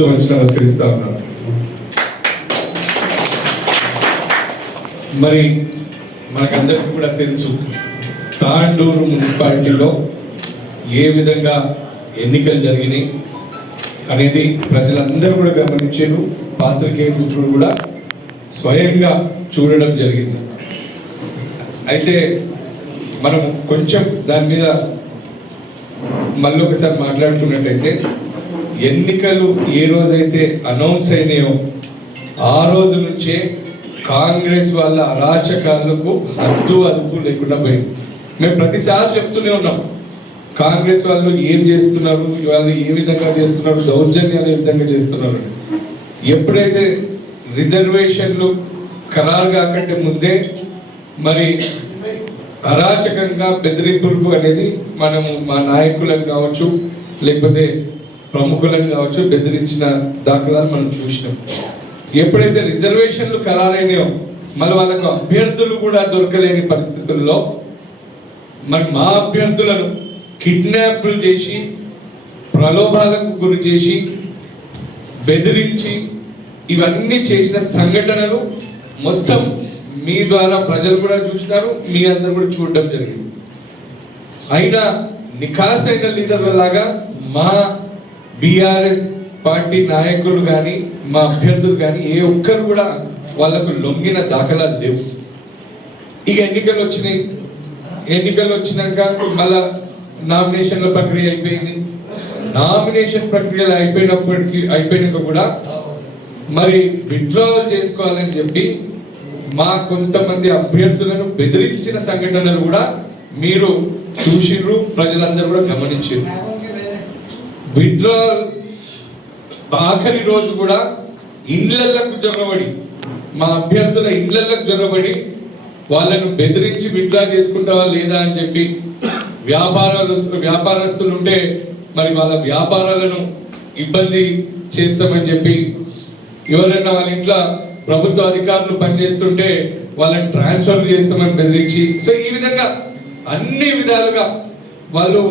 శిరస్సు వచ్చి నమస్కరిస్తా ఉన్నాను. మరి మనకందరికీ కూడా తెలుసు తాండూరు మున్సిపాలిటీలో ఏ విధంగా ఎన్నికలు జరిగినాయి అనేది ప్రజలందరూ కూడా గమనించారు. పాత్రికేయ మిత్రులు కూడా స్వయంగా చూడడం జరిగింది. అయితే మనం కొంచెం దాని మీద మళ్ళీ ఒకసారి మాట్లాడుకున్నట్టయితే ఎన్నికలు ఏ రోజైతే అనౌన్స్ అయినాయో ఆ రోజు నుంచే కాంగ్రెస్ వాళ్ళ అరాచకాలకు హద్దు అదుపు లేకుండా పోయింది. మేము ప్రతిసారి చెప్తూనే ఉన్నాం, కాంగ్రెస్ వాళ్ళు ఏం చేస్తున్నారు, వాళ్ళు ఏ విధంగా చేస్తున్నారు, దౌర్జన్యాలు ఏ విధంగా చేస్తున్నారు. ఎప్పుడైతే రిజర్వేషన్లు ఖరారు కాకంటే ముందే మరి అరాచకంగా బెదిరింపులు అనేది మనము మా నాయకులను కావచ్చు లేకపోతే ప్రముఖులను కావచ్చు బెదిరించిన దాఖలాలు మనం చూసినాం. ఎప్పుడైతే రిజర్వేషన్లు ఖరారైనాయో మళ్ళీ వాళ్ళకు అభ్యర్థులు కూడా దొరకలేని పరిస్థితుల్లో మరి మా అభ్యర్థులను కిడ్నాప్లు చేసి ప్రలోభాలకు గురి చేసి బెదిరించి ఇవన్నీ చేసిన సంఘటనలు మొత్తం మీ ద్వారా ప్రజలు కూడా చూసినారు, మీ అందరూ కూడా చూడడం జరిగింది. అయినా నిఖాసైన లీడర్ల లాగా మా బీఆర్ఎస్ పార్టీ నాయకులు కానీ మా అభ్యర్థులు కానీ ఏ ఒక్కరు కూడా వాళ్ళకు లొంగిన దాఖలాలు లేవు. ఇక ఎన్నికలు వచ్చినాయి, ఎన్నికలు వచ్చినాక మళ్ళా నామినేషన్ల ప్రక్రియ అయిపోయింది. నామినేషన్ ప్రక్రియలు అయిపోయినాక కూడా మరి విత్డ్రావల్ చేసుకోవాలని చెప్పి మా కొంతమంది అభ్యర్థులను బెదిరించిన సంఘటనలు కూడా మీరు చూసిర్రు, ప్రజలందరూ కూడా గమనించారు. విత్డ్రావల్ ఆఖరి రోజు కూడా ఇండ్లకు జొరబడి మా అభ్యర్థుల ఇండ్లకు జొరబడి వాళ్ళను బెదిరించి విత్డ్రా చేసుకుంటావా లేదా అని చెప్పి వ్యాపారస్తులు ఉంటే మరి వాళ్ళ వ్యాపారాలను ఇబ్బంది చేస్తామని చెప్పి, ఎవరైనా వాళ్ళ ఇంట్లో ప్రభుత్వ అధికారులు పనిచేస్తుంటే వాళ్ళని ట్రాన్స్ఫర్ చేస్తామని బెదిరించి, సో ఈ విధంగా అన్ని విధాలుగా వాళ్ళు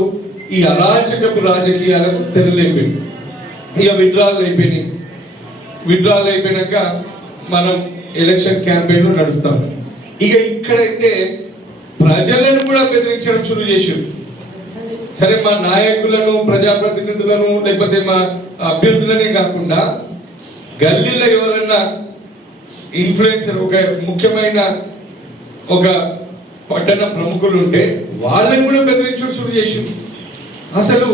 ఈ అరాచకపు రాజకీయాలకు తెరలేపోయి ఇక విత్డ్రాలు అయిపోయినాయి. విత్డ్రాలు అయిపోయినాక మనం ఎలక్షన్ క్యాంపెయిన్ నడుస్తాం. ఇక ఇక్కడైతే ప్రజలను కూడా బెదిరించడం షురూ చేశారు. సరే మా నాయకులను ప్రజాప్రతినిధులను లేకపోతే మా అభ్యర్థులనే కాకుండా గల్లీలో ఎవరన్నా ఇన్ఫ్లుయెన్సర్ ఒక ముఖ్యమైన ఒక పట్టణ ప్రముఖులు ఉంటే వాళ్ళని కూడా బెదిరించడం షురూ చేశారు. అసలు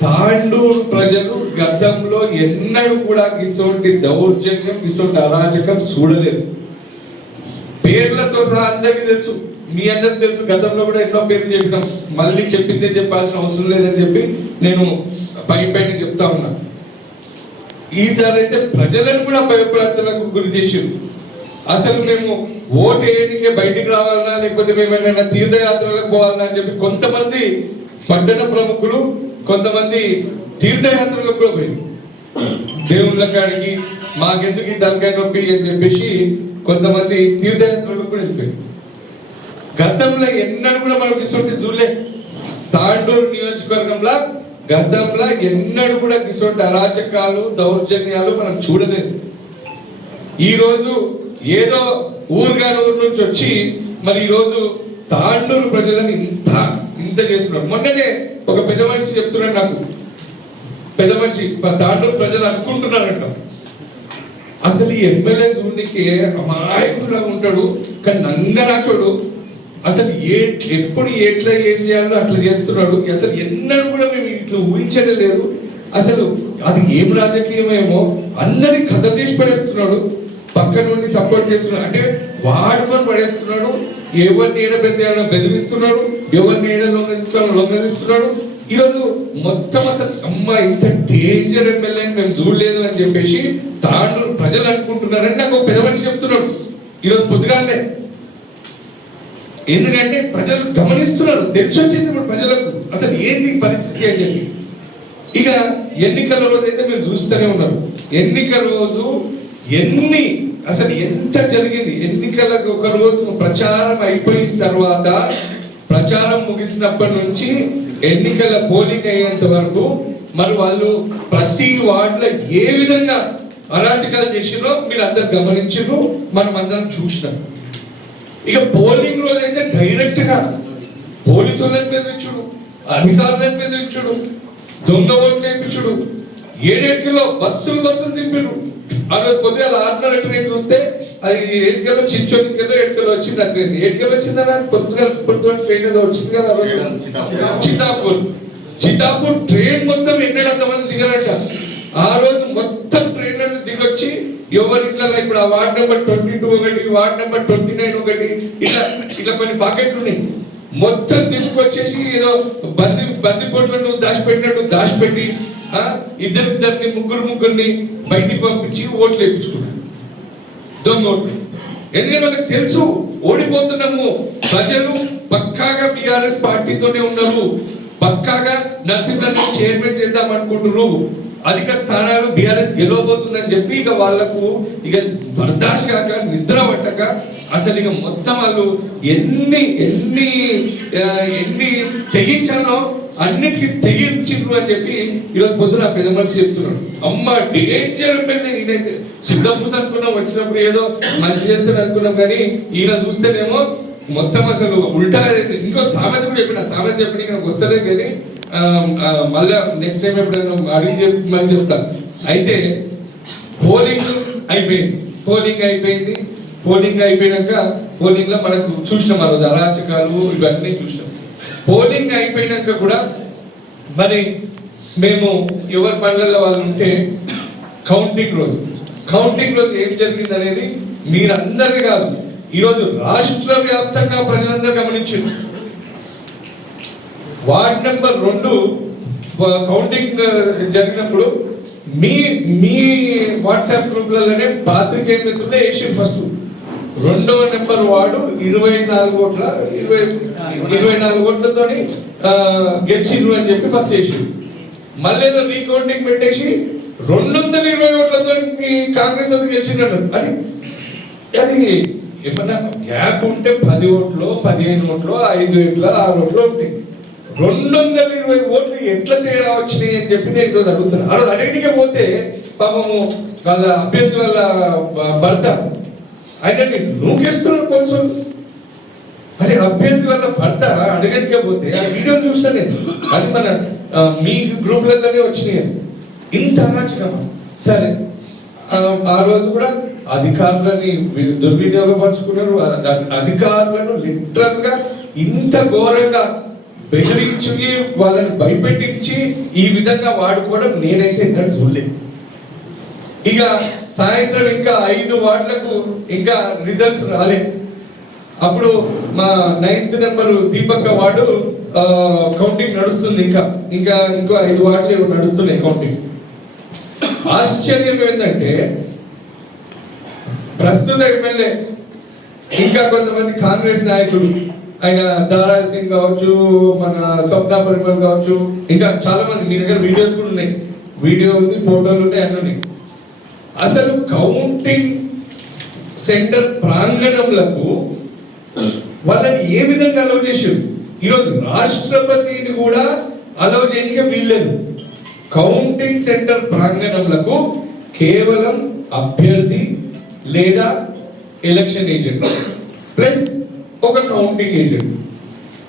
తాండూరు ప్రజలు గతంలో ఎన్నడూ కూడా ఇటువంటి దౌర్జన్యం ఇటువంటి అరాచకం చూడలేదు. పేర్లతో సహా అందరికీ తెలుసు, మీ అందరికి తెలుసు. గతంలో కూడా ఎన్నో పేర్లు చెప్పినాం, మళ్ళీ చెప్పిందే చెప్పాల్సిన అవసరం లేదని చెప్పి నేను పైన చెప్తా ఉన్నా. ఈసారి అయితే ప్రజలను కూడా భయప్రాంతాలకు గురి చేసింది. అసలు మేము ఓటు వేయడానికి బయటికి రావాలన్నా లేకపోతే మేము ఏమైనా తీర్థయాత్రలకు పోవాలన్నా అని చెప్పి కొంతమంది పట్టణ ప్రముఖులు కొంతమంది తీర్థయాత్రలకు కూడా పోయి దేవుళ్ళ కాడికి మాకెందుకు తలకాయ నొప్పి అని చెప్పేసి కొంతమంది తీర్థయాత్రలకు కూడా వెళ్ళిపోయి. గతంలో ఎన్నడూ కూడా మనకు ఇటువంటి చూడలే. తాండూరు నియోజకవర్గంలో గతంలో ఎన్నడూ కూడా ఇటువంటి అరాచకాలు దౌర్జన్యాలు మనం చూడలేదు. ఈరోజు ఏదో ఊరు నుంచి వచ్చి మరి ఈరోజు తాండూరు ప్రజలను ఇంత చేస్తున్నారు. మొన్ననే ఒక పెద్ద మనిషి చెప్తున్నాడు నాకు, పెద్ద మనిషి తాండూరు ప్రజలు అనుకుంటున్నారంట అసలు ఈ ఎమ్మెల్యే చూడడానికి అమాయకుడుగా ఉంటాడు కానీ నంగరాచోడు, అసలు ఎప్పుడు ఎట్లా ఏం చేయాలో అట్లా చేస్తున్నాడు. అసలు ఎన్నడూ కూడా మేము ఇట్లా ఊహించడం లేదు. అసలు అది ఏం రాజకీయమేమో అందరికి కథం చేసి పడేస్తున్నాడు, పక్క నుండి సపోర్ట్ చేస్తున్నాడు, అంటే వాడుకొని పడేస్తున్నాడు. ఎవరిని ఏడ బెదిరిస్తున్నాడు, ఎవరిని ఏడ లొంగదిస్తున్నాడు. ఈరోజు మొత్తం అసలు అమ్మ ఇంత డేంజర్ ఎమ్మెల్యే మేము చూడలేదు అని చెప్పేసి తాండూరు ప్రజలు అనుకుంటున్నారని నాకు పెద్ద మనిషి చెప్తున్నాడు ఈరోజు పొద్దుగానే. ఎందుకంటే ప్రజలు గమనిస్తున్నారు, తెలిసొచ్చింది ఇప్పుడు ప్రజలకు అసలు ఏంది పరిస్థితి అని చెప్పి. ఇక ఎన్నికల రోజు అయితే మీరు చూస్తూనే ఉన్నారు. ఎన్నికల రోజు అసలు ఎంత జరిగింది. ఎన్నికలకు ఒక రోజు ప్రచారం అయిపోయిన తర్వాత ప్రచారం ముగిసినప్పటి నుంచి ఎన్నికల పోలింగ్ అయ్యేంత వరకు మరి వాళ్ళు ప్రతి వార్డులో ఏ విధంగా అరాచకాలు చేసిరో మీరు అందరు గమనించారు, మనం అందరం చూసినాం. ఇక పోలింగ్ రోజు అయితే డైరెక్ట్ గా పోలీసులను బెదిరించుడు, అధికారులను బెదిరించుడు, దొంగ ఓట్లు వేయించుడు, 7 కిలో బస్సులు తిప్పిడు. ఆ రోజు కొద్దిగా 6:30 ట్రైన్ చూస్తే అది 7 కిలో చిచ్చోడికెళ్ళో 7 కిలో వచ్చింది. ఆ ట్రైన్ 7 కిలో వచ్చిందా? కొద్దిగా ట్రైన్ ఏదో వచ్చింది కదా చితాపూర్ ట్రైన్ మొత్తం ఎన్నడంత మంది దిగరట. ఆ రోజు మొత్తం ట్రైన్లను దిగొచ్చి ఎవరింట్లో ఇప్పుడు ఆ వార్డ్ నెంబర్ 22 ఒకటి, వార్డ్ నెంబర్ 29 ఒకటి, ఇట్లా కొన్ని పాకెట్లు ఉన్నాయి. మొత్తం తీసుకొచ్చేసి ఏదో బందిపోట్లను దాచిపెట్టి ఇద్దరిని ముగ్గురిని బయటికి పంపించి ఓట్లు వేయించుకున్నాడు, దొంగ ఓట్లు. ఎందుకంటే వాళ్ళకి తెలుసు ఓడిపోతున్నాము, ప్రజలు పక్కాగా బీఆర్ఎస్ పార్టీతోనే ఉన్నారు, పక్కాగా నరసింహని చైర్మన్ చేద్దాం అనుకుంటున్నారు, అధిక స్థానాలు బీఆర్ఎస్ గెలవబోతుందని చెప్పి ఇక వాళ్లకు ఇక బర్దాష్ కాక నిద్ర పట్టక అసలు ఇక మొత్తం వాళ్ళు ఎన్ని తెగించాలో అన్నిటికీ తెగించిండ్రు అని చెప్పి ఈరోజు పొద్దున పెద్ద మనిషి చెప్తున్నాడు. అమ్మ డేంజర్ ఉంటే సిద్ధపూస అనుకున్నాం, వచ్చినప్పుడు ఏదో మంచి చేస్తాడు అనుకున్నాం, కానీ ఈయన చూస్తేనేమో మొత్తం అసలు ఉల్టా. ఇంకో సామెత కూడా చెప్పిన నాకు వస్తలేదు, కానీ మళ్ళీ నెక్స్ట్ టైం ఎప్పుడైనా అడిగి మళ్ళీ చెప్తాను. అయితే పోలింగ్ అయిపోయింది. పోలింగ్ అయిపోయినాక పోలింగ్ లో మనకు చూసినాం ఆ రోజు అరాచకాలు ఇవన్నీ చూసినాం. పోలింగ్ అయిపోయినాక కూడా మరి మేము ఎవరి పనులలో వాళ్ళు ఉంటే కౌంటింగ్ రోజు ఏం జరిగింది అనేది మీరందరికీ కాదు, ఈరోజు రాష్ట్ర వ్యాప్తంగా ప్రజలందరూ గమనించారు. వార్డ్ నెంబర్ 2 కౌంటింగ్ జరిగినప్పుడు మీ వాట్సాప్ గ్రూప్లలోనే పాత్రికేయ మిత్రులే వేసి ఫస్ట్ 2వ నెంబర్ వార్డు 24 ఓట్లతో గెలిచిండ్రు అని చెప్పి ఫస్ట్ వేసి, మళ్ళీ ఏదో రీకౌంటింగ్ పెట్టేసి 220 ఓట్లతో కాంగ్రెస్ వాళ్ళు గెలిచిండ్రు. అది ఏమన్నా గ్యాప్ ఉంటే 10 ఓట్లు 15 ఓట్లు 5 ఓట్లు 6 ఓట్లు ఉంటాయి. 220 ఓట్లు ఎట్లా తేడా వచ్చినాయి అని చెప్పి నేను ఈరోజు అడుగుతున్నాను. ఆ రోజు అడిగికే పోతే పాపము వాళ్ళ అభ్యర్థి వాళ్ళ భర్త ఆయన నూకేస్తున్నారు కొంచెం. మరి అభ్యర్థి వాళ్ళ భర్త అడగనికే పోతే ఆ వీడియో చూస్తాను నేను, అది మన మీ గ్రూప్లలోనే వచ్చినాయి. ఇంత అరాచకమా? సరే, ఆ రోజు కూడా అధికారులని దుర్వినియోగపరుచుకున్నారు. అధికారులను లిటరల్ గా ఇంత ఘోరంగా బెదిరించి వాళ్ళని భయపెట్టించి ఈ విధంగా వాడుకోవడం నేనైతే ఇంకా చూడలేదు. ఇక సాయంత్రం ఇంకా 5 వార్డులకు ఇంకా రిజల్ట్స్ రాలేదు. అప్పుడు మా 9th నెంబర్ దీపక్క వార్డు కౌంటింగ్ నడుస్తుంది. ఇంకో 5 వార్డులు నడుస్తున్నాయి కౌంటింగ్. ఆశ్చర్యం ఏంటంటే ప్రస్తుత ఎమ్మెల్యే ఇంకా కొంతమంది కాంగ్రెస్ నాయకులు, ఆయన దారా సింగ్ కావచ్చు, మన స్వప్న పరిమల్ కావచ్చు, ఇంకా చాలా మంది, మీ దగ్గర వీడియోస్ కూడా ఉన్నాయి, వీడియో ఉంది, ఫోటోలు ఉన్నాయి, అన్నీ ఉన్నాయి. అసలు కౌంటింగ్ సెంటర్ ప్రాంగణంలకు వాళ్ళని ఏ విధంగా అలౌ చేశారు? ఈరోజు రాష్ట్రపతిని కూడా అలౌ చేయడానికి వీల్లేదు. కౌంటింగ్ సెంటర్ ప్రాంగణంలకు కేవలం అభ్యర్థి లేదా ఎలక్షన్ ఏజెంట్ ప్లస్ ఒక కౌంటింగ్ ఏజెంట్,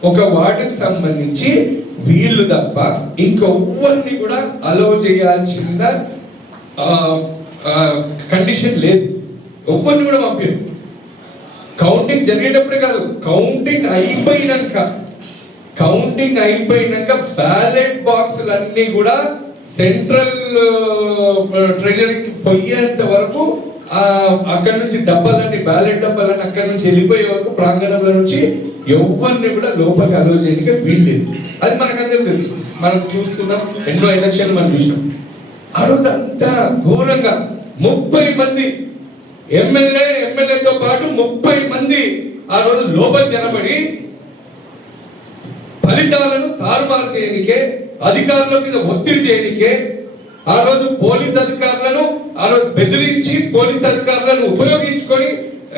ఒక వార్డుకి సంబంధించి వీళ్ళు తప్ప ఇంకొవ్వరిని కూడా అలౌ చేయాల్సిన కండిషన్ లేదు. ఎవరిని కూడా పంపారు. కౌంటింగ్ జరిగేటప్పుడే కాదు, కౌంటింగ్ అయిపోయినాక బ్యాలెట్ బాక్సులు అన్ని కూడా సెంట్రల్ ట్రెజరీకి పోయేంత వరకు అక్కడి నుంచి డబ్బాలన్నీ, బ్యాలెట్ డబ్బాలన్నీ అక్కడి నుంచి వెళ్ళిపోయే వరకు ప్రాంగణంలో నుంచి ఎవరిని కూడా లోపలికి అలౌ చేయడానికి వీల్లేదు. అది మనకందరూ తెలుసు, మనం చూస్తున్నాం, ఎన్నో ఎలక్షన్లు మనం చూసినాం. ఆ రోజు అంతా ఘోరంగా 30 మంది ఎమ్మెల్యేతో పాటు 30 మంది ఆ రోజు లోపలి జనబడి ఫలితాలను తారుమారు చేయనికే, అధికారుల మీద ఒత్తిడి చేయనికే, ఆ రోజు పోలీస్ అధికారులను ఆ రోజు బెదిరించి పోలీస్ అధికారులను ఉపయోగించుకొని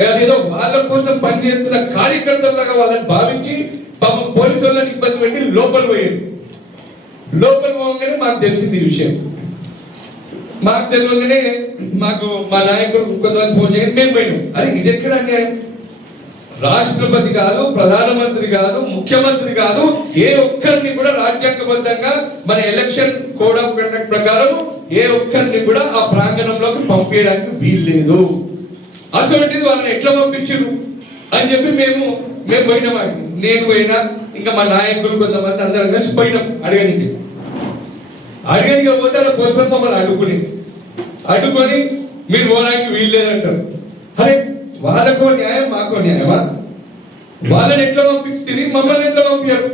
అదేదో వాళ్ళ కోసం పనిచేస్తున్న కార్యకర్తలుగా వాళ్ళని భావించి పాపం పోలీసు వాళ్ళని ఇబ్బంది పెట్టి లోపల పోయారు. లోపల పోగానే మాకు తెలిసింది ఈ విషయం. మాకు తెలియగానే మాకు మా నాయకుడు కొంతమంది ఫోన్ చేయగానే మేము పోయినాం. అరే ఇది ఎక్కడ అన్యాయం? రాష్ట్రపతి కాదు, ప్రధానమంత్రి కాదు, ముఖ్యమంత్రి కాదు, ఏ ఒక్కరిని కూడా రాజ్యాంగబద్ధంగా మన ఎలక్షన్ కోడ్ ఆఫ్ కండక్ట్ ప్రకారం ఏ ఒక్కరిని కూడా ఆ ప్రాంగణంలోకి పంపించడానికి వీల్లేదు. అసలు వాళ్ళని ఎట్లా పంపించారు అని చెప్పి మేము పోయినామండి. నేను పోయినా, ఇంకా మా నాయకులు కొంతమంది అందరం కలిసి పోయినాం అడగనికి పోతే అలా పోలీసులు మమ్మల్ని అడ్డుకొని మీరు పోవడానికి వీల్లేదంటారు. అరే వాళ్ళకో న్యాయం మాకో న్యాయమా? వాళ్ళని ఎట్లా పంపిస్తే మమ్మల్ని ఎట్లా పంపించారు?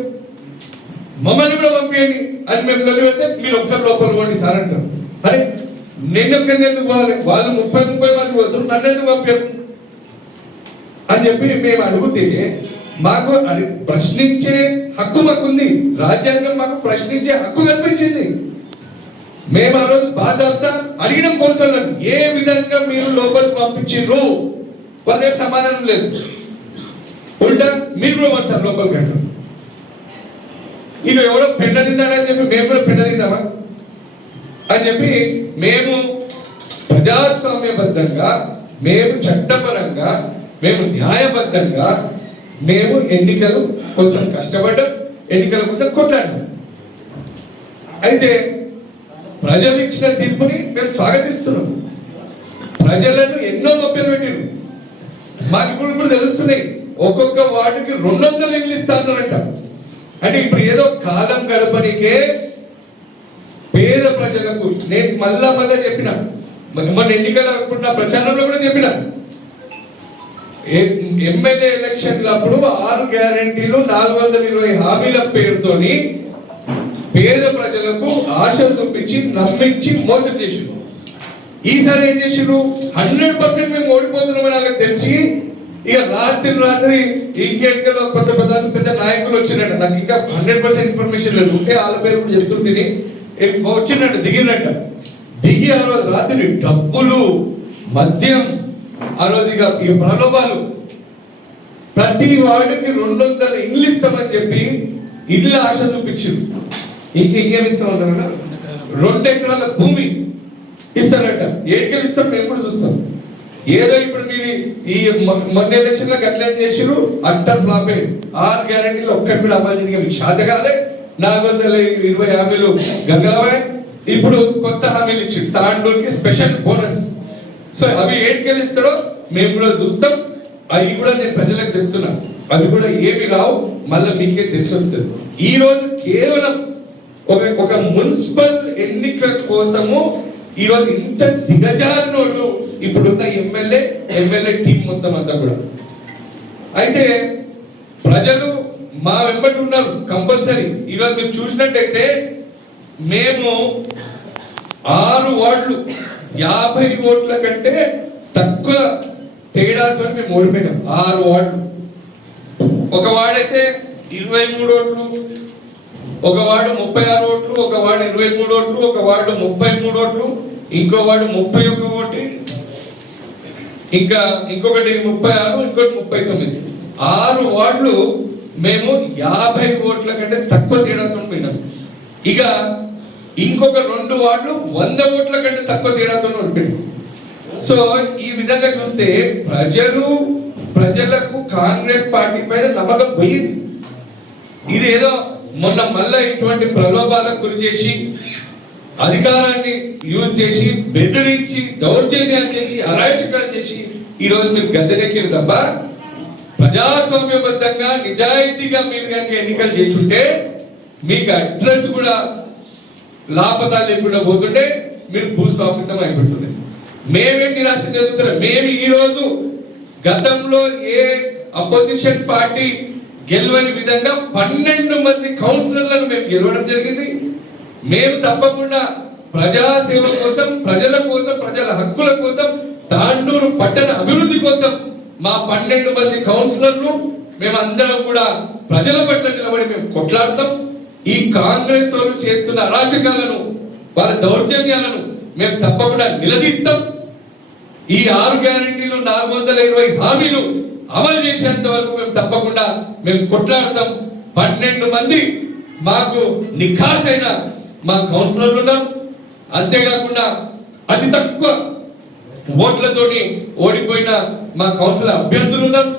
మమ్మల్ని కూడా పంపించండి అని మేము కలిగితే మీరు ఒక్కరు లోపల పోండి సార్ అంటారు. అరే నేను ఎందుకు పోవాలి? వాళ్ళు 30 మంది పోతారు, నన్ను ఎందుకు పంపారు అని చెప్పి మేము అడిగితే మాకు ప్రశ్నించే హక్కు మాకుంది. రాజ్యాంగం మాకు ప్రశ్నించే హక్కు కల్పించింది. మేము ఆ రోజు బాధ్యత అడిగిన పోలీసులను ఏ విధంగా మీరు లోపలికి పంపించారు, వాళ్ళ సమాధానం లేదు. ఉల్టా మీరు కూడా సార్ లోపలికి అంటారు. ఇక ఎవరో పెండ తిన్నాడని చెప్పి మేము కూడా పెండ తిన్నామా అని చెప్పి మేము ప్రజాస్వామ్యబద్ధంగా, మేము చట్టపరంగా, మేము న్యాయబద్ధంగా మేము ఎన్నికల కోసం కష్టపడ్డాం, ఎన్నికల కోసం కొట్లాడాం. అయితే ప్రజలు ఇచ్చిన తీర్పుని మేము స్వాగతిస్తున్నాం. ప్రజలను ఎన్నో నొప్పిలు పెట్టారు. మాకు ఇప్పుడు తెలుస్తున్నాయి, ఒక్కొక్క వార్డుకి 200 ఇళ్ళు ఇస్తానంట. అంటే ఇప్పుడు ఏదో కాలం గడపనికే పేద ప్రజలకు నేను మళ్ళా చెప్పిన, మన ఎన్నికల ప్రచారంలో కూడా చెప్పిన, ఎమ్మెల్యే ఎలక్షన్లప్పుడు 6 గ్యారెంటీలు 420 హామీల పేరుతోని పేద ప్రజలకు ఆశ చూపించి నమ్మించి మోసం చేసారు. ఈసారి ఏం చేసారు? 100% మేము ఓడిపోతున్నామని వాళ్ళకి తెలిసి ఇక రాత్రి ఇంకెక్కడో పెద్ద నాయకులు వచ్చినట్ట. నాకు ఇంకా 100% ఇన్ఫర్మేషన్ లేదు, ఉంటే వాళ్ళ పేరు కూడా చెప్తుంటే వచ్చినట్ట, దిగి ఆ రోజు రాత్రి డబ్బులు, మద్యం, ఆ రోజు ఇక ప్రలోభాలు, ప్రతి వాడికి 200 ఇళ్ళు ఇస్తామని చెప్పి ఇళ్ళ ఆశ చూపించారు. ఇంకేమి ఇస్తామన్నా 2 ఎకరాల భూమి ఇస్తారట. ఏడికెళ్ళి ఇస్తాం మేము కూడా చూస్తాం. ఏదో ఇప్పుడు మీరు ఈ మొన్న ఎలక్షన్ లో గట్లే చేసిరు, అట్టర్ ఫ్లాప్ అయ్యి 6 గ్యారెంటీలు ఒక్కటి కూడా అమలు జరిగే మీకు శాత కాలే. 420 హామీలు గంగాబాయ్ ఇప్పుడు కొత్త హామీలు ఇచ్చి తాండూరుకి స్పెషల్ బోనస్. సో అవి ఏడికెళ్ళి ఇస్తాడో మేము కూడా చూస్తాం. అవి కూడా నేను ప్రజలకు చెప్తున్నా, అవి కూడా ఏమి రావు, మళ్ళీ మీకే తెలిసి వస్తుంది. ఈ రోజు కేవలం ఒక మున్సిపల్ ఎన్నికల కోసము ఈ రోజు ఇంత దిగజారినోళ్ళు ఇప్పుడున్న ఎమ్మెల్యే టీం మొత్తం అంతా కూడా. అయితే ప్రజలు మా వెంబడి ఉన్నారు కంపల్సరీ. ఈరోజు మీరు చూసినట్టయితే మేము 6 వార్డులు 50 ఓట్ల కంటే తక్కువ తేడాతో మేము ఓడిపోయినాం. 6 వార్డులు. ఒక వార్డైతే 23 ఓట్లు, ఒక వార్డు 36 ఓట్లు, ఒక వార్డు 23 ఓట్లు, ఒక వార్డు 33 ఓట్లు, ఇంకో వార్డు 31 ఓట్లు, ఇంకొకటి 36, ఇంకోటి 39. 6 వార్డులు మేము 50 ఓట్ల కంటే తక్కువ తేడాతో పోయినాం. ఇక ఇంకొక 2 వార్డులు 100 ఓట్ల కంటే తక్కువ తేడాతో ఓడిపోయినాం. సో ఈ విధంగా చూస్తే ప్రజలకు కాంగ్రెస్ పార్టీ పైన నమ్మకం పోయింది. ఇది ఏదో మొన్న మళ్ళా ఇటువంటి ప్రలోభాలకు గురి చేసి, అధికారాన్ని యూజ్ చేసి, బెదిరించి, దౌర్జన్యాలు చేసి, అరాచకాలు చేసి ఈరోజు మీరు గద్దెనెక్కిరు తప్ప ప్రజాస్వామ్యబద్ధంగా నిజాయితీగా మీరు కనుక ఎన్నికలు చేసుంటే మీకు అడ్రస్ కూడా లాపతా లేకుండా పోతుంటే మీరు భూస్థాపితం అయిపోతుంది. మేమేం నిరాశ చెందుతున్నాం. మేము ఈరోజు గతంలో ఏ అపోజిషన్ పార్టీ గెలవని విధంగా 12 మంది కౌన్సిలర్లను మేము గెలవడం జరిగింది. మేము తప్పకుండా ప్రజాసేవ కోసం, ప్రజల హక్కుల కోసం, తాండూరు పట్టణ అభివృద్ధి కోసం మా 12 మంది కౌన్సిలర్లు మేమందరం కూడా ప్రజల పట్ల నిలబడి మేము కొట్లాడతాం. ఈ కాంగ్రెస్ వాళ్ళు చేస్తున్న అరాచకాలను, వాళ్ళ దౌర్జన్యాలను మేము తప్పకుండా నిలదీస్తాం. ఈ 6 గ్యారెంటీలు 420 హామీలు అమలు చేసేంత వరకు మేము తప్పకుండా కొట్లాడతాం. 12 మంది మాకు నిఖాసైన మా కౌన్సిలర్లు ఉన్నారు. అంతేకాకుండా అతి తక్కువ ఓట్లతోని ఓడిపోయిన మా కౌన్సిలర్ అభ్యర్థులు ఉన్నారు.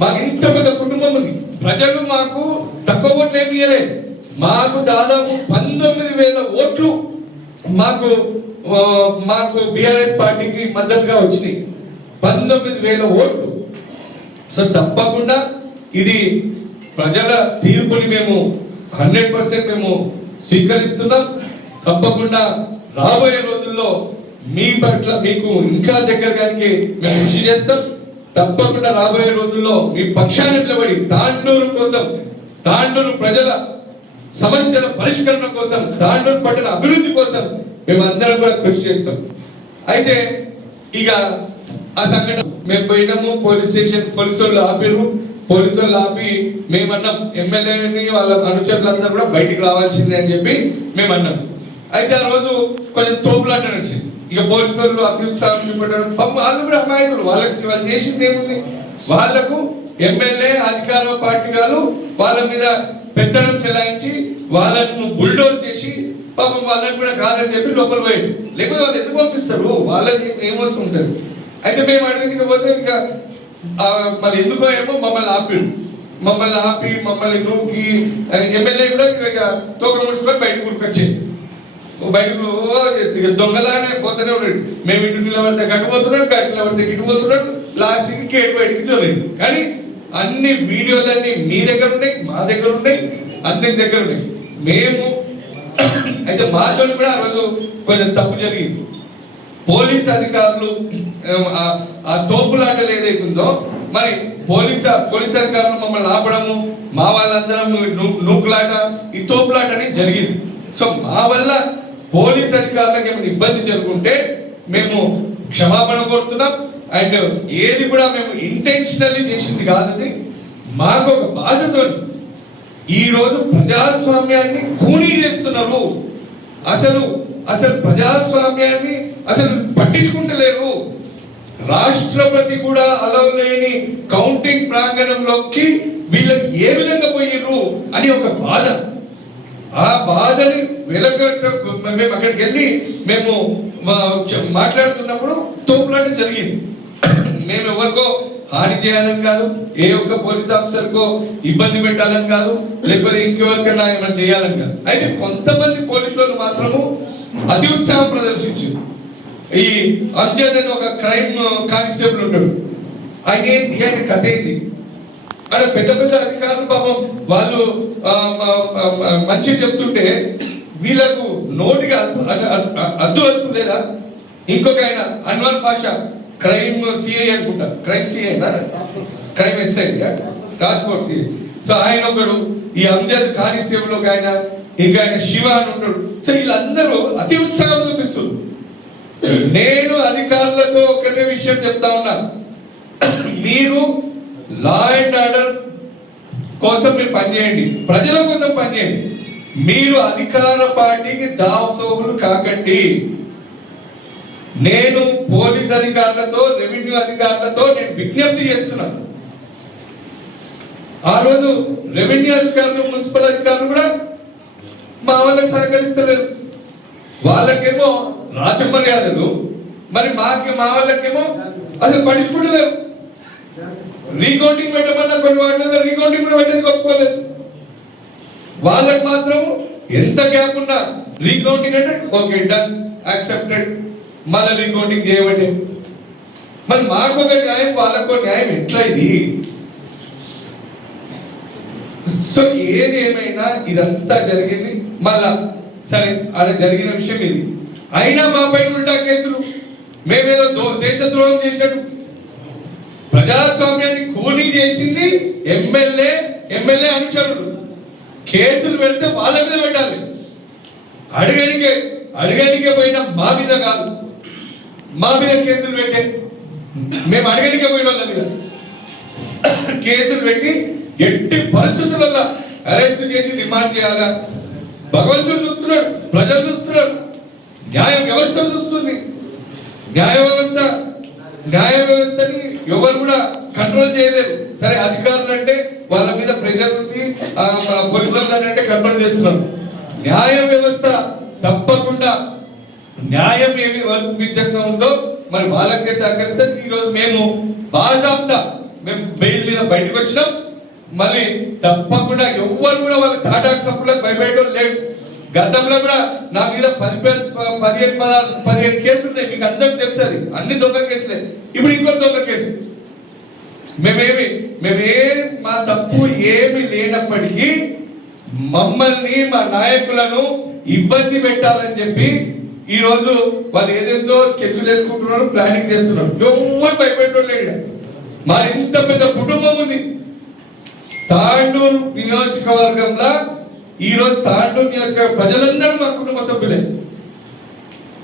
మాకు ఇంత పెద్ద కుటుంబం ఉంది. ప్రజలు మాకు తక్కువ ఓట్లు ఏమి ఇవ్వలేదు. మాకు దాదాపు 19,000 ఓట్లు మాకు బీఆర్ఎస్ పార్టీకి మద్దతుగా వచ్చినాయి. 19,000 ఓట్లు. సో తప్పకుండా ఇది ప్రజల తీర్పుని మేము 100% మేము స్వీకరిస్తున్నాం. తప్పకుండా రాబోయే రోజుల్లో మీ పట్ల మీకు ఇంకా దగ్గరగానికి మేము కృషి చేస్తాం. తప్పకుండా రాబోయే రోజుల్లో మీ పక్షాన్ని నిలబడి తాండూరు ప్రజల సమస్యల పరిష్కరణ కోసం, తాండూరు పట్టణ అభివృద్ధి కోసం మేము అందరం కూడా కృషి చేస్తాం. అయితే ఇక ఆ సంఘటన మేము పోయినాము, పోలీస్ స్టేషన్ పోలీసు వాళ్ళు ఆపి మేమన్నాం ఎమ్మెల్యేని వాళ్ళ అనుచరులంతా కూడా బయటికి రావాల్సిందే అని చెప్పి మేము అన్నాం. అయితే ఆ రోజు కొంచెం తోపులాట నడిచింది. ఇక పోలీసు వాళ్ళు అతి ఉత్సాహం చూపెట్టడం, వాళ్ళు కూడా అమాయకులు. వాళ్ళు చేసింది ఏముంది? వాళ్లకు ఎమ్మెల్యే అధికార పార్టీ వాళ్ళు వాళ్ళ మీద పెత్తనం చెలాయించి వాళ్ళను బుల్డోజ్ చేసి పాపం వాళ్ళని కూడా కాదని చెప్పి లోపల పోయాడు. లేకపోతే వాళ్ళు ఎందుకు పంపిస్తారు? వాళ్ళకి ఏమవసరం ఉంటుంది. అయితే మేము అడిగిపోతే ఇక మరి ఎందుకో ఏమో మమ్మల్ని ఆపి మమ్మల్ని నూకి ఎమ్మెల్యే కూడా ఇక తోక ముడుచుకొని బయటకు ఉరికొచ్చేది. బయటకు దొంగలానే పోతూనే ఉన్నాడు. మేము ఇటు నిలబడితే గట్టిపోతున్నాడు, గట్టి నిలబడితే గిట్టిపోతున్నాడు. లాస్ట్కి గేట్ బయటికి దొరికింది. కానీ అన్ని వీడియోలన్నీ మీ దగ్గర ఉన్నాయి, మా దగ్గర ఉన్నాయి, అందరి దగ్గర ఉన్నాయి. మేము అయితే మాతో కూడా ఆ రోజు కొంచెం తప్పు జరిగింది. పోలీస్ అధికారులు ఆ తోపులాటలు ఏదైతుందో మరి పోలీస్ అధికారులు మమ్మల్ని ఆపడము, మా వాళ్ళందరం నూకులాట, ఈ తోపులాట అనేది జరిగింది. సో మా వల్ల పోలీస్ అధికారులకు ఏమైనా ఇబ్బంది జరుగుతుంటే మేము క్షమాపణ కోరుతున్నాం. అండ్ ఏది కూడా మేము ఇంటెన్షనల్లీ చేసింది కాదు. మాకు ఒక బాధతో ఈరోజు ప్రజాస్వామ్యాన్ని ఖూనీ చేస్తున్నారు. అసలు ప్రజాస్వామ్యాన్ని అసలు పట్టించుకుంటలేరు. రాష్ట్రపతి కూడా అలవ్ లేని కౌంటింగ్ ప్రాంగణంలోకి వీళ్ళకి ఏ విధంగా పోయిర్రు అని ఒక బాధ. ఆ బాధని మేము అక్కడికి వెళ్ళి మేము మాట్లాడుతున్నప్పుడు తోపులాట జరిగింది. మేము ఎవరికో హాని చేయాలని కాదు, ఏ ఒక్క పోలీస్ ఆఫీసర్కో ఇబ్బంది పెట్టాలని కాదు, లేకపోతే ఇంకెవరికైనా ఏమైనా చేయాలని కాదు. అయితే కొంతమంది పోలీసులు మాత్రము అతి ఉత్సాహం ప్రదర్శించారు. ఈ అంజద్ అని ఒక క్రైమ్ కానిస్టేబుల్ ఉంటాడు. ఆయన కథ ఏంది? అక్కడ పెద్ద అధికారులు పాపం వాళ్ళు మంచిగా చెప్తుంటే వీళ్ళకు నోటిగా అద్దు లేదా? ఇంకొక ఆయన అన్వర్ పాషా క్రైమ్ సిఐ అనుకుంటా, crime CI crime SI transport CI. So ఆయన ఒకడు, ఈ అంజద్ కానిస్టేబుల్ ఒక ఆయన, ఇంకా ఆయన శివ అని ఉంటాడు. సో వీళ్ళందరూ అతి ఉత్సాహం చూపిస్తారు. నేను అధికారులతో ఒకటే విషయం చెప్తా ఉన్నా, మీరు లా అండ్ ఆర్డర్ కోసం మీరు పనిచేయండి, ప్రజల కోసం పనిచేయండి. మీరు అధికార పార్టీకి దావసోగులు కాకండి. నేను పోలీస్ అధికారులతో, రెవెన్యూ అధికారులతో నేను విజ్ఞప్తి చేస్తున్నాను. ఆ రోజు రెవెన్యూ అధికారులు, మున్సిపల్ అధికారులు కూడా మా వాళ్ళకి సహకరిస్తలేరు. వాళ్ళకేమో రాజమర్యాదలు, మరి మా వాళ్ళకేమో అసలు పట్టించుకుంటలేరు. రీకౌంటింగ్ పెట్టమన్నా కొన్ని వాటిలో రీకౌంటింగ్ కూడా పెట్టడానికి ఒప్పుకోలేదు. వాళ్ళకి మాత్రం ఎంత గ్యాప్ ఉన్నా రీకౌంటింగ్ అంటే ఓకే డన్, యాక్సెప్టెడ్, మళ్ళీ రీకౌంటింగ్ చేయబట్టే. మరి మాకు ఒక న్యాయం, వాళ్ళకు న్యాయం ఎట్లా ఇది? సో ఏది ఏమైనా ఇదంతా జరిగింది. మళ్ళా సరే అలా జరిగిన విషయం ఇది. అయినా మాపై ఉల్టా కేసులు, మేమేదో దేశద్రోహం చేసినట్టు. ప్రజాస్వామ్యాన్ని కూలీ చేసింది ఎమ్మెల్యే అనుచరులు. కేసులు పెడితే వాళ్ళ మీద పెట్టాలి. అడగనికే పోయినా మా మీద కాదు, మా మీద కేసులు పెట్టే, మేము అడగనికే పోయిన వాళ్ళ మీద కేసులు పెట్టి ఎట్టి పరిస్థితులలో అరెస్ట్ చేసి రిమాండ్ చేయాలా? భగవంతుడు చూస్తున్నాడు, ప్రజలు చూస్తున్నాడు, న్యాయ వ్యవస్థ చూస్తుంది. న్యాయ వ్యవస్థని ఎవరు కూడా కంట్రోల్ చేయలేరు. సరే అధికారులు అంటే వాళ్ళ మీద ప్రెషర్ ఉంది, పోలీసులు అంటే కంట్రోల్ చేస్తున్నారు. న్యాయ వ్యవస్థ తప్పకుండా న్యాయం ఏమి విధంగా ఉందో మరి వాళ్ళకే సహకరిస్తే ఈరోజు మేము బాజాబ్తా మేము బెయిల్ మీద బయటకు వచ్చినాం. మళ్ళీ తప్పకుండా ఎవ్వరు కూడా వాళ్ళ తాటాకు సప్పులకు భయపడడం లేదు. గతంలో కూడా నా మీద 15 కేసులు ఉన్నాయి, మీకు అందరికి తెలుసు. అది అన్ని దొంగ కేసులే. ఇప్పుడు ఇంకో దొంగ కేసు. మా తప్పు ఏమి లేనప్పటికీ మమ్మల్ని మా నాయకులను ఇబ్బంది పెట్టాలని చెప్పి ఈ రోజు వాళ్ళు ఏదేదో స్కెచ్లు వేసుకుంటున్నారు, ప్లానింగ్ చేస్తున్నారు. ఎవరు భయపెట్టలేదు. మా ఇంత పెద్ద కుటుంబం ఉంది తాండూరు నియోజకవర్గంలో. ఈ రోజు తాండూరు నియోజకవర్గ ప్రజలందరూ మా కుటుంబ సభ్యులే.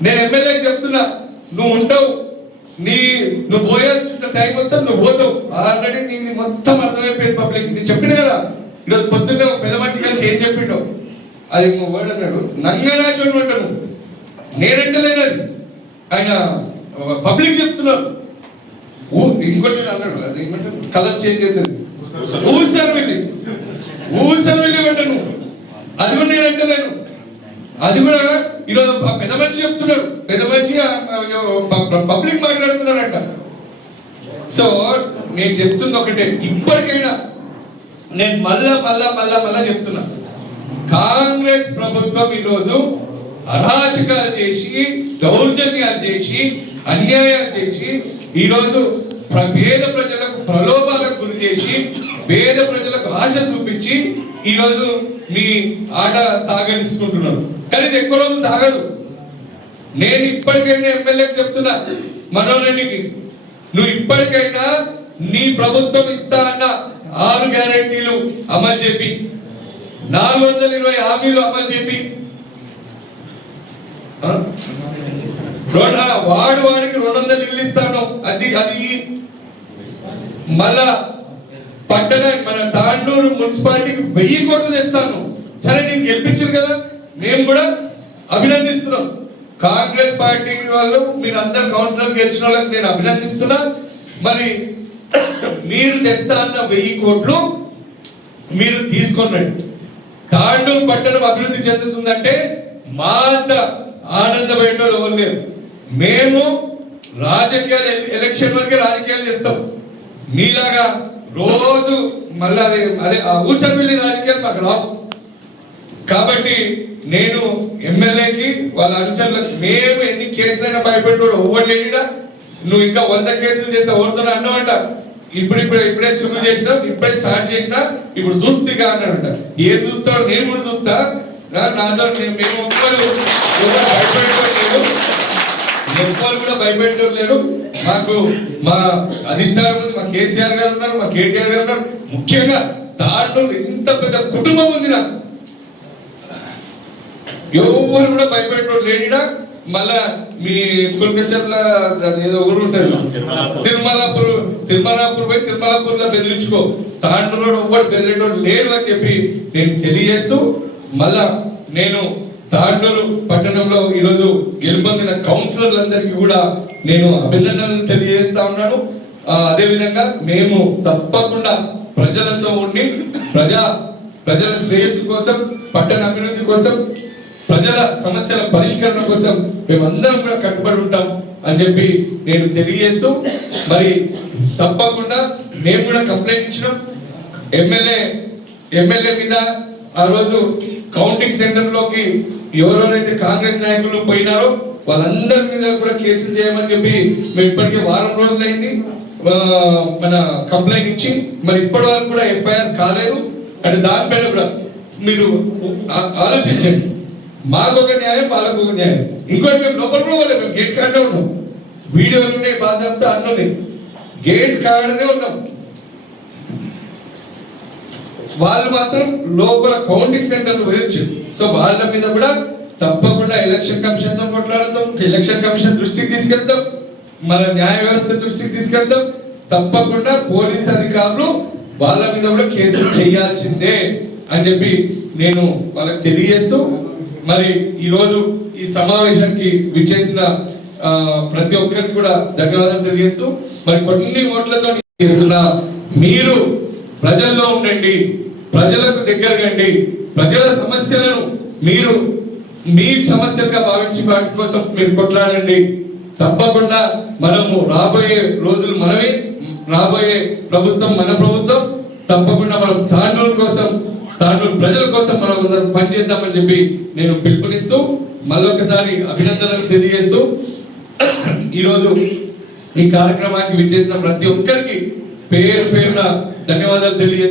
నేను ఎమ్మెల్యేకి చెప్తున్నా, నువ్వు ఉంటావు, నువ్వు పోయాల్సిన టైం వస్తా, నువ్వు పోతావు. ఆల్రెడీ నీది మొత్తం అర్థమైపోయింది పబ్లిక్. నేను చెప్పిన కదా ఈరోజు పొద్దున్నే పెద్ద మనిషి కలిసి ఏం చెప్పిండో అది వర్డ్ అన్నాడు. నంగనాచోడు అంటాను, నేనంటే లేనది ఆయన పబ్లిక్ చెప్తున్నారు. ఇంకోటి అన్నాడు, అది ఏమంటారు, కలర్ చేంజ్ అవుతుంది. ఊసర్విల్లి పెట్టను, అది కూడా నేనంటే లేను. అది కూడా ఈరోజు పెద్ద మనిషి చెప్తున్నాడు, పెద్ద మనిషి పబ్లిక్ మాట్లాడుతున్నారంట. సో నేను చెప్తుంది ఒకటే, ఇప్పటికైనా నేను మళ్ళా చెప్తున్నా, కాంగ్రెస్ ప్రభుత్వం ఈరోజు అరాచకాలు చేసి, దౌర్జన్యాలు చేసి, అన్యాయాలు చేసి, ఈరోజు పేద ప్రజలకు ప్రలోభాలకు గురి చేసి, పేద ప్రజలకు ఆశ చూపించి ఈరోజు మీ ఆట సాగనిస్తుంటున్నారు. కానీ ఇది ఎక్కువ రోజు సాగదు. నేను ఇప్పటికైనా ఎమ్మెల్యేకి చెప్తున్నా, మనోరెడ్డికి, నువ్వు ఇప్పటికైనా నీ ప్రభుత్వం ఇస్తా అన్న 6 గ్యారెంటీలు అమలు చేపి, 420 హామీలు అమలు చేపి, వాడికి 200 ఇల్లు ఇస్తాను. అది మళ్ళా పట్టణానికి మన తాండూరు మున్సిపాలిటీకి 1000 కోట్లు తెస్తాను. సరే, నేను గెలిపించారు కదా, మేము కూడా అభినందిస్తున్నాం. కాంగ్రెస్ పార్టీ వాళ్ళు మీరు అందరు కౌన్సిలర్ గెలిచిన వాళ్ళకి నేను అభినందిస్తున్నా. మరి మీరు తెస్తా అన్న 1000 కోట్లు మీరు తీసుకోండి. తాండూరు పట్టణం అభివృద్ధి చెందుతుందంటే మా అంత ఆనందపడేటో ఎవరు లేరు. మేము రాజకీయాలు ఎలక్షన్ వరకే రాజకీయాలు చేస్తాం. మీలాగా రోజు మళ్ళీ అదే ఊసర్విల్లి రాజకీయాలు మాకు రావు. కాబట్టి నేను ఎమ్మెల్యేకి వాళ్ళ అనుచరులకు, మేము ఎన్ని కేసులైనా భయపెట్టాడు ఎవరు లేడా. నువ్వు ఇంకా 100 కేసులు చేస్తే ఎవరితో అన్నావంట. ఇప్పుడే శుభ్రం చేసినా, ఇప్పుడే స్టార్ట్ చేసినా, ఇప్పుడు చూస్తిగా అన్నాడంట. ఏం చూస్తాడు, నేను కూడా చూస్తా. నాతో మేము ఒక్కరు కూడా భయపెట్టలేరు. మాకు మా అధిష్టానం ఉంది, మా కేసీఆర్ గారు ఉన్నారు, మా కేటీఆర్ గారు ఉన్నారు. ముఖ్యంగా దాంట్లో ఇంత పెద్ద కుటుంబం ఉంది నాకు. ఎవరు కూడా భయపెట్టడం లేనిడా. మళ్ళా మీ కులకచర్ల ఏదో ఊరు ఉంటుంది, తిరుమలాపూర్ పోయి తిరుమలాపూర్ లో బెదిరించుకో. తాండూరులో ఎవ్వరు బెదిరేటోడు లేడు అని చెప్పి నేను తెలియజేస్తూ, మళ్ళా నేను తాండూరు పట్టణంలో ఈరోజు గెలుపొందిన కౌన్సిలర్లందరికీ కూడా నేను అభినందనలు తెలియజేస్తా ఉన్నాను. అదేవిధంగా మేము తప్పకుండా ప్రజలతో ఉండి ప్రజల శ్రేయస్సు కోసం, పట్టణ అభివృద్ధి కోసం, ప్రజల సమస్యల పరిష్కరణ కోసం మేమందరం కూడా కట్టుబడి ఉంటాం అని చెప్పి నేను తెలియజేస్తూ, మరి తప్పకుండా మేము కూడా కంప్లైంట్ ఇచ్చినాం ఎమ్మెల్యే మీద. ఆ రోజు కౌంటింగ్ సెంటర్ లోకి ఎవరెవరైతే కాంగ్రెస్ నాయకులు పోయినారో వాళ్ళందరి మీద కూడా కేసులు చేయమని చెప్పి మేము ఇప్పటికే వారం రోజులైంది మన కంప్లైంట్ ఇచ్చి, మరి ఇప్పటి వరకు కూడా ఎఫ్ఐఆర్ కాలేదు. అంటే దానిపైన కూడా మీరు ఆలోచించండి. మాకు ఒక న్యాయం, వాళ్ళకు ఒక న్యాయం. ఇంకోటి మేము లోపల కూడా పోలేదు, మేము గేట్ కాడనే ఉన్నాం. వీడియోలు ఉన్నాయి, బాధ అంతా అన్నీ గేట్ కాడనే ఉన్నాం. వాళ్ళు మాత్రం లోపల కౌంటింగ్ సెంటర్లు వేయచ్చు. సో వాళ్ళ మీద కూడా తప్పకుండా ఎలక్షన్ కమిషన్ తో కొట్లాడతాం, ఎలక్షన్ కమిషన్ దృష్టికి తీసుకెళ్తాం, మన న్యాయ వ్యవస్థ దృష్టికి తీసుకెళ్తాం. తప్పకుండా పోలీస్ అధికారులు వాళ్ళ మీద కూడా కేసులు చేయాల్సిందే అని చెప్పి నేను వాళ్ళకి తెలియజేస్తూ, మరి ఈరోజు ఈ సమావేశానికి విచ్చేసిన ప్రతి ఒక్కరికి కూడా ధన్యవాదాలు తెలియజేస్తూ, మరి కొన్ని ఓట్లతో చేస్తున్న మీరు ప్రజల్లో ఉండండి, ప్రజలకు దగ్గరగండి, ప్రజల సమస్యలను మీరు మీ సమస్యలుగా భావించి వాటి కోసం మీరు కొట్లాడండి. తప్పకుండా మనము రాబోయే రోజులు మనమే, రాబోయే ప్రభుత్వం మన ప్రభుత్వం. తప్పకుండా మనం తాండూరు కోసం, తాండూరు ప్రజల కోసం మనం అందరం పనిచేద్దామని చెప్పి నేను పిలుపునిస్తూ మళ్ళొకసారి అభినందనలు తెలియజేస్తూ ఈరోజు ఈ కార్యక్రమానికి విచ్చేసిన ప్రతి ఒక్కరికి పేరు పేరున ధన్యవాదాలు తెలియజేస్తూ